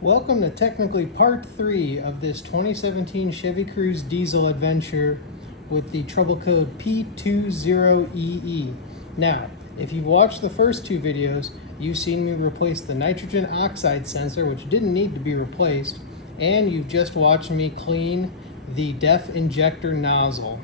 Welcome to technically part 3 of this 2017 Chevy Cruze diesel adventure with the trouble code P20EE. Now, if you've watched the first two videos, you've seen me replace the nitrogen oxide sensor, which didn't need to be replaced, and you've just watched me clean the DEF injector nozzle.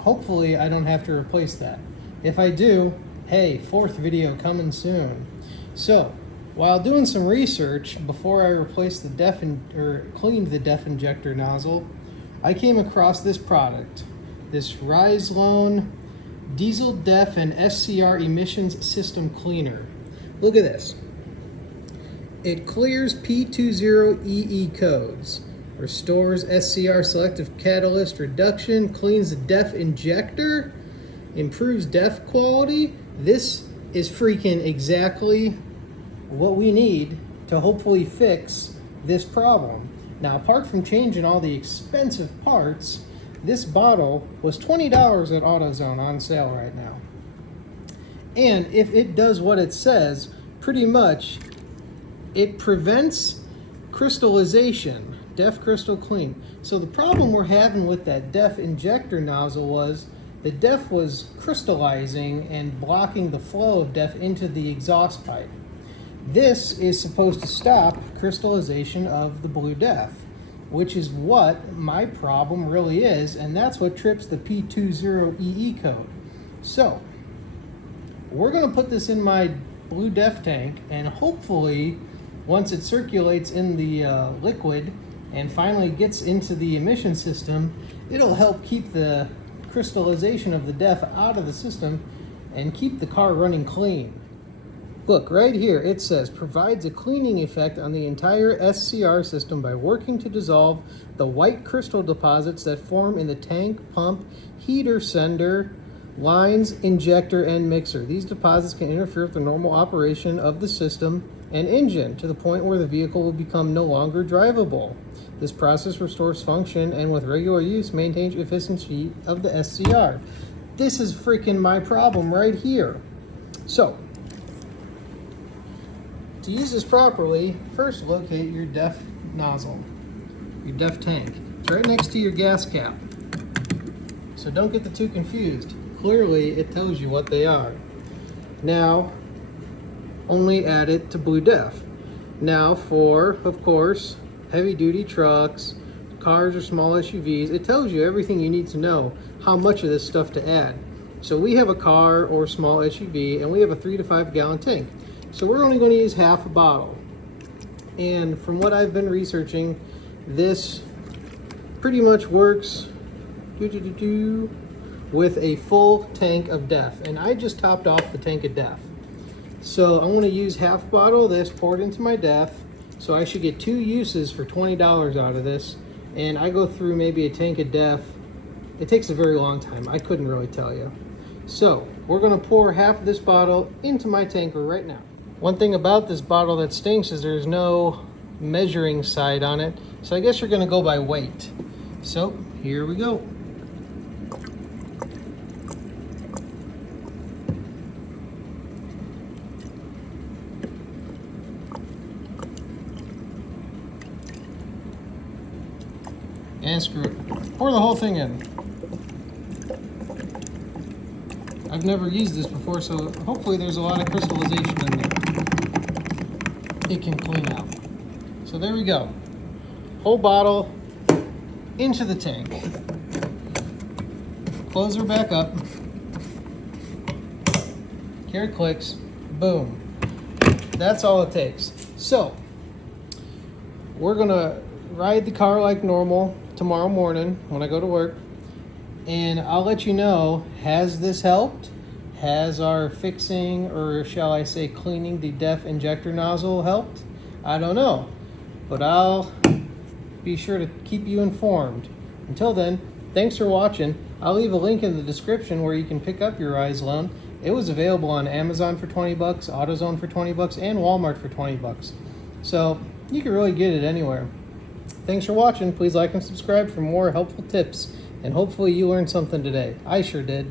Hopefully I don't have to replace that. If I do, hey, fourth video coming soon. So, while doing some research before I replaced the cleaned the DEF injector nozzle, I came across this product, this Rislone Diesel DEF and SCR Emissions System Cleaner. Look at this. It clears P20EE codes, restores SCR selective catalyst reduction, cleans the DEF injector, improves DEF quality. This is freaking exactly what we need to hopefully fix this problem. Now, apart from changing all the expensive parts, this bottle was $20 at AutoZone on sale right now. And if it does what it says, pretty much it prevents crystallization, DEF crystal clean. So the problem we're having with that DEF injector nozzle was the DEF was crystallizing and blocking the flow of DEF into the exhaust pipe. This is supposed to stop crystallization of the blue DEF, which is what my problem really is, and that's what trips the P20EE code. So, we're going to put this in my blue DEF tank, and hopefully, once it circulates in the liquid and finally gets into the emission system, it'll help keep the crystallization of the DEF out of the system and keep the car running clean. Look, right here it says, provides a cleaning effect on the entire SCR system by working to dissolve the white crystal deposits that form in the tank, pump, heater sender, lines, injector, and mixer. These deposits can interfere with the normal operation of the system and engine to the point where the vehicle will become no longer drivable. This process restores function and with regular use maintains efficiency of the SCR. This is freaking my problem right here. So, to use this properly, first locate your DEF nozzle, your DEF tank. It's right next to your gas cap. So don't get the two confused. Clearly, it tells you what they are. Now, only add it to blue DEF. Now for, of course, heavy duty trucks, cars or small SUVs, it tells you everything you need to know how much of this stuff to add. So we have a car or small SUV and we have a 3 to 5 gallon tank. So we're only going to use half a bottle. And from what I've been researching, this pretty much works with a full tank of DEF. And I just topped off the tank of DEF. So I'm going to use half a bottle of this poured into my DEF. So I should get 2 uses for $20 out of this. And I go through maybe a tank of DEF. It takes a very long time. I couldn't really tell you. So we're going to pour half of this bottle into my tanker right now. One thing about this bottle that stinks is there's no measuring side on it. So I guess you're going to go by weight. So here we go. And screw it. Pour the whole thing in. I've never used this before, so hopefully there's a lot of crystallization in there. It can clean out. So there we go. Whole bottle into the tank. Close her back up. Here it clicks. Boom. That's all it takes. So we're gonna ride the car like normal tomorrow morning when I go to work. And I'll let you know, has this helped? Has our fixing, or shall I say cleaning the DEF injector nozzle helped? I don't know, but I'll be sure to keep you informed. Until then, thanks for watching. I'll leave a link in the description where you can pick up your Rislone. It was available on Amazon for 20 bucks, AutoZone for 20 bucks, and Walmart for 20 bucks. So you can really get it anywhere. Thanks for watching. Please like and subscribe for more helpful tips. And hopefully you learned something today. I sure did.